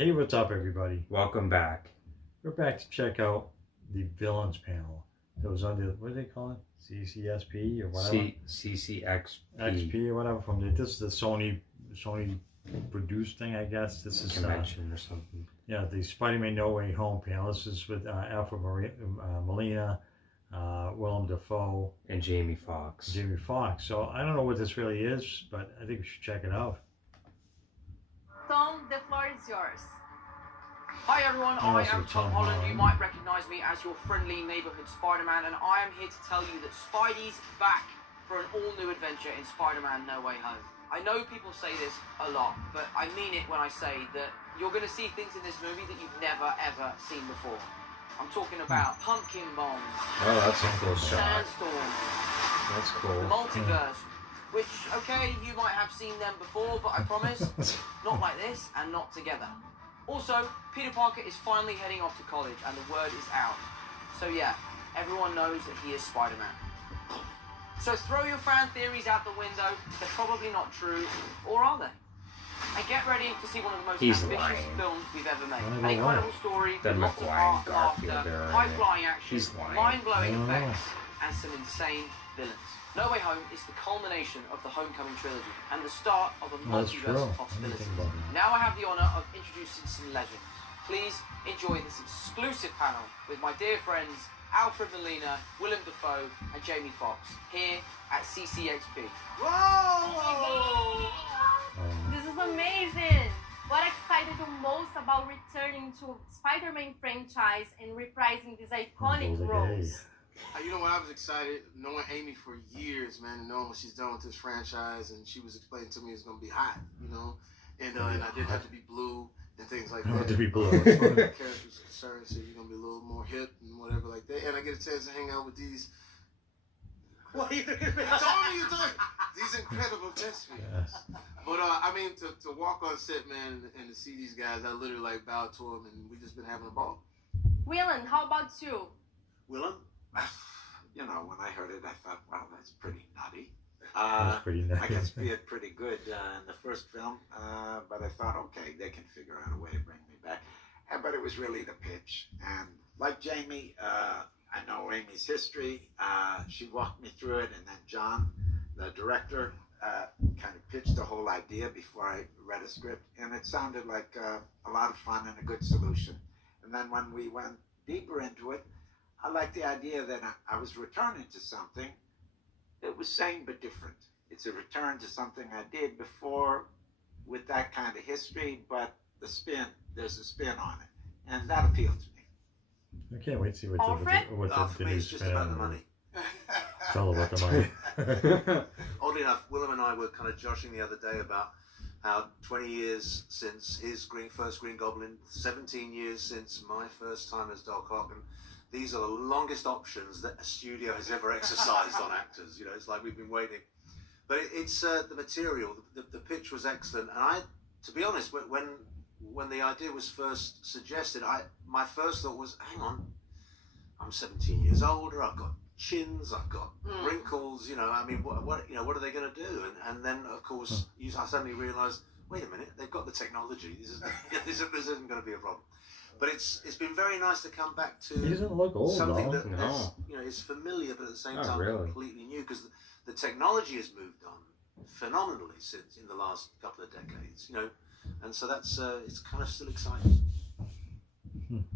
Hey, what's up, everybody? Welcome back. We're back to check out the Villains Panel. That was under, what do they call it? CCSP or whatever? CCXP. XP or whatever. This is the Sony produced thing, I guess. This is convention or something. Yeah, the Spiderman No Way Home panel. This is with Alfred Molina, Willem Dafoe, and Jamie Foxx. So I don't know what this really is, but I think we should check it out. Tom, the floor is yours. Hi everyone, I am Tom Holland. You might recognise me as your friendly neighbourhood Spider-Man, and I am here to tell you that Spidey's back for an all-new adventure in Spider-Man No Way Home. I know people say this a lot, but I mean it when I say that you're going to see things in this movie that you've never ever seen before. I'm talking about pumpkin bombs, oh, that's a cool shot. sandstorms, That's cool. the multiverse, which, okay, you might have seen them before, but I promise, not like this and not together. Also, Peter Parker is finally heading off to college and the word is out. So yeah, everyone knows that he is Spider-Man. So throw your fan theories out the window. They're probably not true, or are they? And get ready to see one of the most ambitious films we've ever made. An incredible story, lots of heart, laughter, high-flying action, mind-blowing effects, and some insane villains. No Way Home is the culmination of the Homecoming trilogy and the start of a multiverse of possibilities. Now I have the honour of introducing some legends. Please enjoy this exclusive panel with my dear friends Alfred Molina, Willem Dafoe and Jamie Foxx here at CCXP. Whoa! This is amazing! What excited you most about returning to Spider-Man franchise and reprising these iconic roles? You know what, I was excited knowing Amy for years, man, and knowing what she's done with this franchise, and she was explaining to me it's going to be hot, you know, and I didn't have to be blue and things like that. Have to be blue. As far as the character's concerned, so you're going to be a little more hip and whatever like that, and I get a chance to hang out with these, what are you looking at me? These incredible thespians. Yes. But, I mean, to walk on set, man, and to see these guys, I literally, like, bowed to them, and we just been having a ball. Willem, how about you? Willem? You know, when I heard it, I thought, wow, that's pretty nutty. That's pretty nutty. I can see it pretty good in the first film, but I thought, okay, they can figure out a way to bring me back. But it was really the pitch. And like Jamie, I know Amy's history. She walked me through it, and then John, the director, kind of pitched the whole idea before I read a script, and it sounded like a lot of fun and a good solution. And then when we went deeper into it, I liked the idea that I was returning to something that was same but different. It's a return to something I did before with that kind of history, but there's a spin on it, and that appealed to me. I can't wait to see what For me, it's just about the money. It's all about the money. Oddly enough, Willem and I were kind of joshing the other day about how 20 years since his first Green Goblin, 17 years since my first time as Doc Ock, and these are the longest options that a studio has ever exercised on actors. You know, it's like we've been waiting. But it's the material, the pitch was excellent. And to be honest, when the idea was first suggested, my first thought was, hang on, I'm 17 years older, I've got chins, I've got wrinkles, you know, I mean, what are they going to do? And then, of course, I suddenly realised, wait a minute, they've got the technology. This isn't going to be a problem. But it's been very nice to come back to He doesn't look old, something though. that is familiar, but at the same time really? completely new, because the technology has moved on phenomenally since in the last couple of decades, you know, and so that's it's kind of still exciting.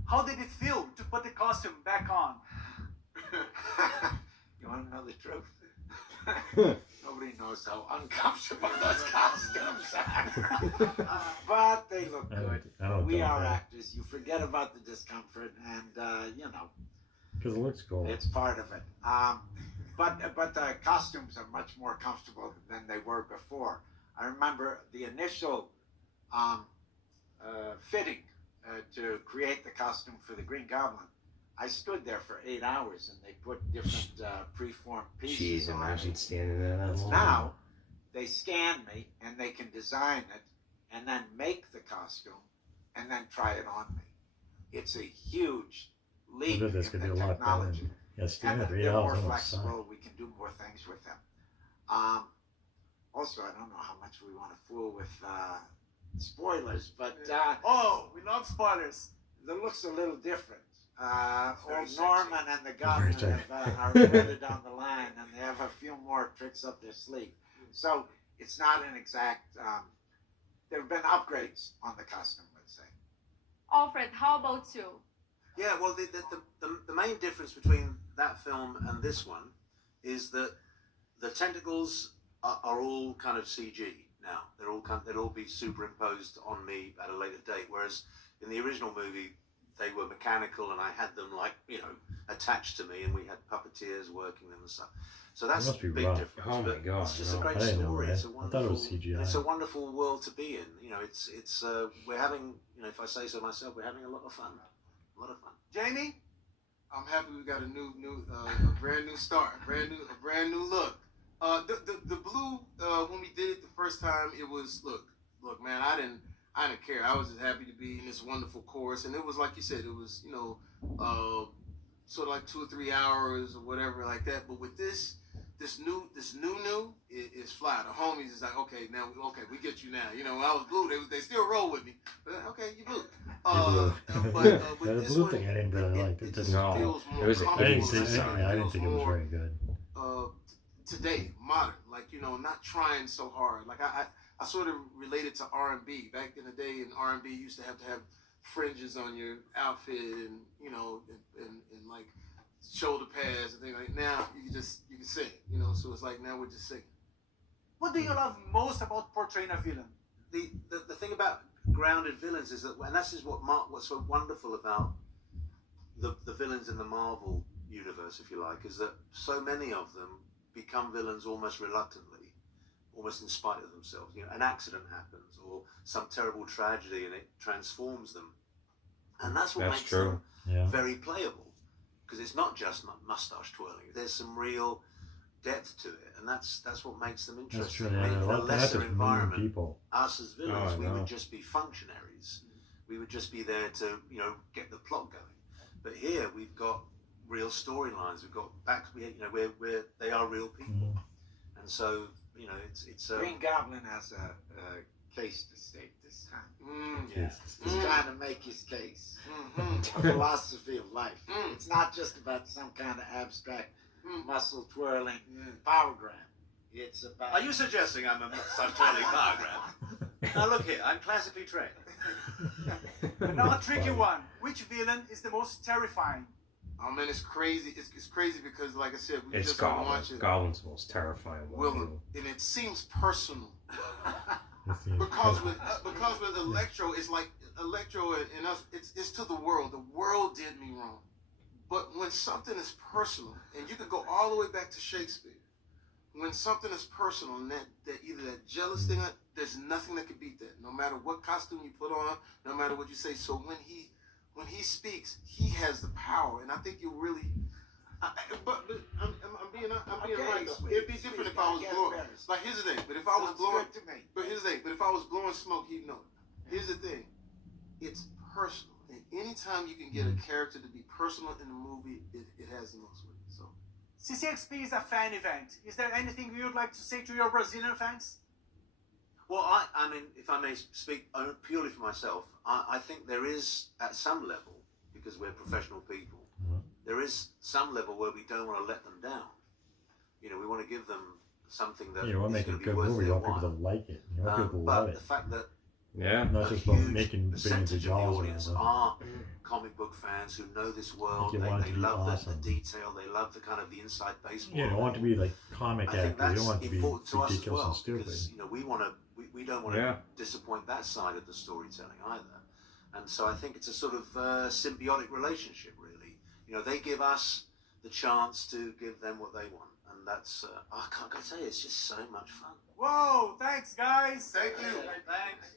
How did it feel to put the costume back on? You want to know the truth? Nobody knows how uncomfortable those costumes are. But they look good. We are actors. You forget about the discomfort, and you know, because it looks cool. It's part of it. But the costumes are much more comfortable than they were before. I remember the initial fitting to create the costume for the Green Goblin. I stood there for 8 hours, and they put different preformed pieces on imagine me. standing there that long. Now, they scan me, and they can design it, and then make the costume, and then try it on me. It's a huge leap in the technology. And they're more flexible. We can do more things with them. Also, I don't know how much we want to fool with spoilers, but oh, we Without spoilers. The look's a little different. very Old sexy. Norman and the Goblin sexy. are further down the line, and they have a few more tricks up their sleeve. So it's not an exact. There have been upgrades on the costume, let's say. Alfred, how about you? Yeah, well, the main difference between that film and this one is that the tentacles are all kind of CG now. They'll all be superimposed on me at a later date. Whereas in the original movie, they were mechanical, and I had them attached to me, and we had puppeteers working them and stuff. So that's a must be big rough. difference. Oh my but God, it's just no. a great I didn't know story. that. It's a I thought wonderful. it was CGI. It's a wonderful world to be in. It's we're having, if I say so myself, we're having a lot of fun. A lot of fun. Jamie? I'm happy we got a brand new start, a brand new look. The blue, when we did it the first time, it was look, man, I didn't care. I was just happy to be in this wonderful course, and it was like you said, it was sort of like 2 or 3 hours or whatever like that. But with this new is fly. The homies is like, okay, we get you now. When I was blue, they still roll with me. But okay, you blue. The this blue one, thing I didn't really like. It It just didn't. No, feels more it was a I didn't comfortable. think. I didn't think it was very good. Today, modern, not trying so hard. Like I sort of related to R&B. Back in the day, in R&B, you used to have fringes on your outfit, and and like shoulder pads and things like. Now you can sing, So it's like now we're just singing. What do you love most about portraying a villain? The thing about grounded villains is that, and this is what's so wonderful about the villains in the Marvel universe, if you like, is that so many of them become villains almost reluctantly, almost in spite of themselves. An accident happens or some terrible tragedy, and it transforms them, and that's what makes them very playable, because it's not just mustache twirling. There's some real depth to it, and that's what makes them interesting. That's true. I mean, in a lesser Mean environment, people. us as villains, we know. would just be functionaries. We would just be there to, get the plot going. But here we've got real storylines. We've got where they are real people, and so it's Green Goblin has a case to state this time. yeah. He's trying to make his case. A philosophy of life. It's not just about some kind of abstract muscle twirling power grab. It's about. Are you suggesting I'm a such twirling power grab? Now look here, I'm classically trained. But now a tricky one. Which villain is the most terrifying? Oh man, it's crazy. It's crazy because, like I said, we It's just been Goblin. watching Goblin's the most terrifying one. Willem, and it seems personal. because with Electro, it's like Electro and us. It's to the world. The world did me wrong. But when something is personal, and you could go all the way back to Shakespeare, when something is personal, and that either that jealous thing, there's nothing that can beat that. No matter what costume you put on, no matter what you say. So when he speaks, he has the power, and I think you really. But I'm being right though. It'd be different if I was blowing. Like here's the thing. But if I was blowing, but here's the thing. But if I was blowing smoke, he'd know. Here's the thing. It's personal. And anytime you can get a character to be personal in a movie, it has the most weight. So. CCXP is a fan event. Is there anything you would like to say to your Brazilian fans? Well, I mean, if I may speak purely for myself, I think there is, at some level, because we're professional people, there is some level where we don't want to let them down. We want to give them something that You want to is make a going to be good worth movie. You their want people while. to like it. You want people to But love the it. fact that Not a just about huge making billions of percentage of the dollars. audience are comic book fans who know this world. you want it They to be love awesome. the detail. They love the kind of the inside baseball. You don't want it to be like comic I think actors. You that's don't want it to be important to us as ridiculous well, and stupid. because we don't want to disappoint that side of the storytelling either. And so I think it's a sort of symbiotic relationship, really. They give us the chance to give them what they want, and that's I can't tell you, it's just so much fun. Whoa, thanks guys. Thank you. Thanks.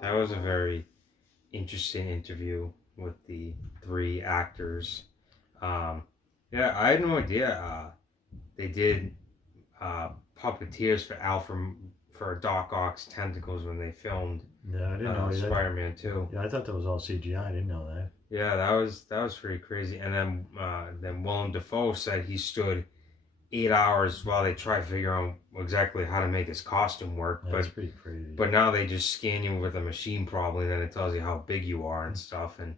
That was a very interesting interview with the 3 actors. I had no idea they did puppeteers for Doc Ock's tentacles when they filmed Yeah, I didn't know that. Spider-Man 2. Yeah, I thought that was all CGI. I didn't know that. Yeah, that was pretty crazy. And then Willem Dafoe said he stood 8 hours while they try to figure out exactly how to make his costume work. That's pretty crazy. But now they just scan you with a machine probably, then it tells you how big you are and stuff, and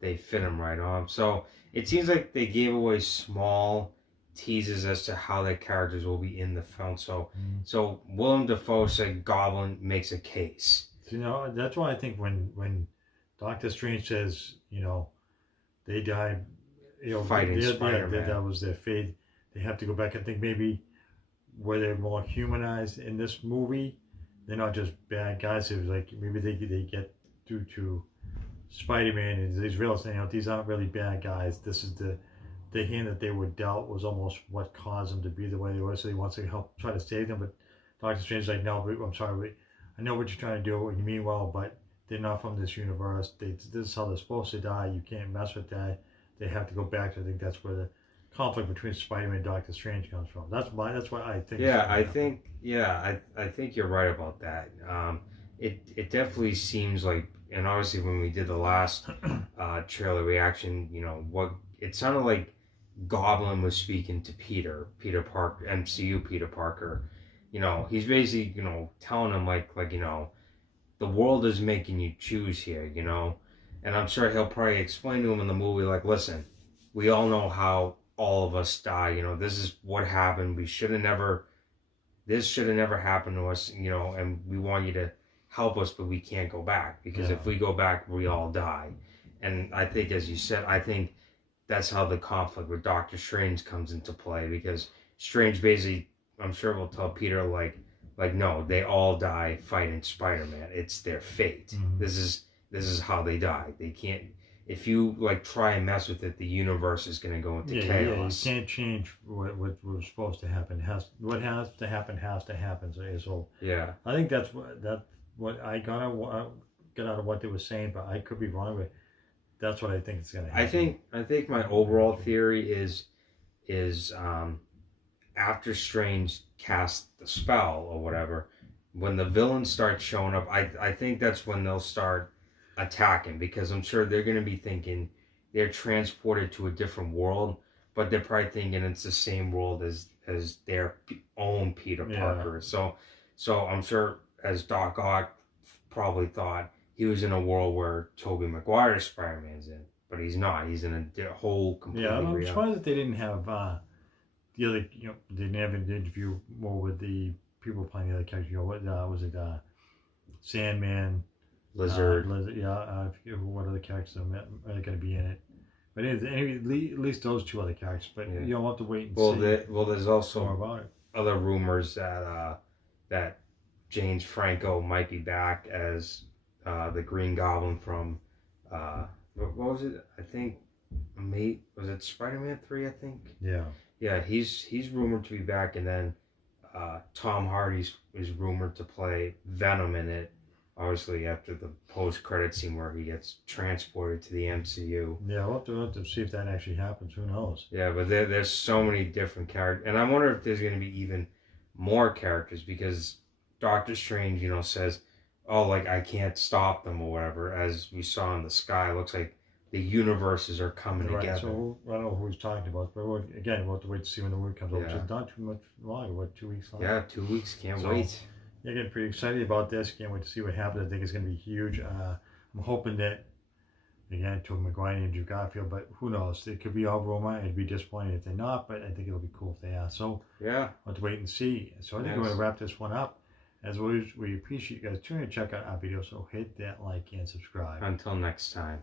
they fit him right on. So it seems like they gave away small teases as to how their characters will be in the film. So so Willem Dafoe said Goblin makes a case. You know, that's why I think when Doctor Strange says, you know, they died, you know, Fighting Spider-Man. that was their fate. They have to go back. I think maybe where they're more humanized in this movie, they're not just bad guys. It was like maybe they get through to Spider-Man and these real saying, you know, these aren't really bad guys. This is the hand that they were dealt was almost what caused them to be the way they were. So he wants to help try to save them, but Doctor Strange's like, no, I'm sorry, I know what you're trying to do, and you mean well, but they're not from this universe. This is how they're supposed to die. You can't mess with that. They have to go back to. I think that's where the conflict between Spider-Man and Doctor Strange comes from. That's what I think. Yeah, I think you're right about that. It definitely seems like, and obviously when we did the last trailer reaction, you know, what it sounded like Goblin was speaking to Peter Parker, MCU Peter Parker. You know, he's basically, you know, telling him like, you know, the world is making you choose here, you know. And I'm sure he'll probably explain to him in the movie, like, listen, we all know how all of us die, you know, this is what happened. This should have never happened to us, you know, and we want you to help us, but we can't go back, because if we go back, we all die. And I think, as you said, I think that's how the conflict with Doctor Strange comes into play, because Strange basically, I'm sure, will tell Peter, like no, they all die fighting Spider-Man. It's their fate. Mm-hmm. This is how they die. They can't. If you like try and mess with it, the universe is going to go into chaos. You can't change what was supposed to happen. What has to happen has to happen. So yeah, I think that's what I got out of what they were saying, but I could be wrong. But that's what I think is going to happen. I think my overall theory is after Strange casts the spell or whatever, when the villains start showing up, I think that's when they'll start attacking, because I'm sure they're going to be thinking they're transported to a different world, but they're probably thinking it's the same world as their own Peter Parker. So I'm sure, as Doc Ock probably thought, he was in a world where Tobey Maguire's Spider-Man's in, but he's not. He's in a whole completely I'm surprised that they didn't have the other, you know, they didn't have an interview more with the people playing the other characters. You know, what was it? Sandman, Lizard. I forget what other characters are going to be in it. But anyway, at least those two other characters. But you'll have to wait and see. There's also more about it. Other rumors that James Franco might be back as the Green Goblin from what was it? I think was it Spider-Man 3? I think. Yeah, he's rumored to be back, and then Tom Hardy is rumored to play Venom in it. Obviously, after the post-credit scene where he gets transported to the MCU. Yeah, we'll have to see if that actually happens. Who knows? Yeah, but there's so many different characters, and I wonder if there's going to be even more characters, because Doctor Strange, you know, says, "Oh, like I can't stop them" or whatever. As we saw in the sky, it looks like the universes are coming together. So I don't know who he's talking about, but we'll have to wait to see when the word comes out, which is not too much longer. What, 2 weeks longer? Yeah, 2 weeks. Can't wait. Yeah, getting pretty excited about this. Can't wait to see what happens. I think it's going to be huge. I'm hoping that, again, Tobey Maguire and Andrew Garfield, but who knows? It could be all rumor. It'd be disappointing if they're not, but I think it'll be cool if they are. So yeah, we'll have to wait and see. So I think we're going to wrap this one up. As always, we appreciate you guys tuning in and check out our videos. So hit that like and subscribe. Until next time.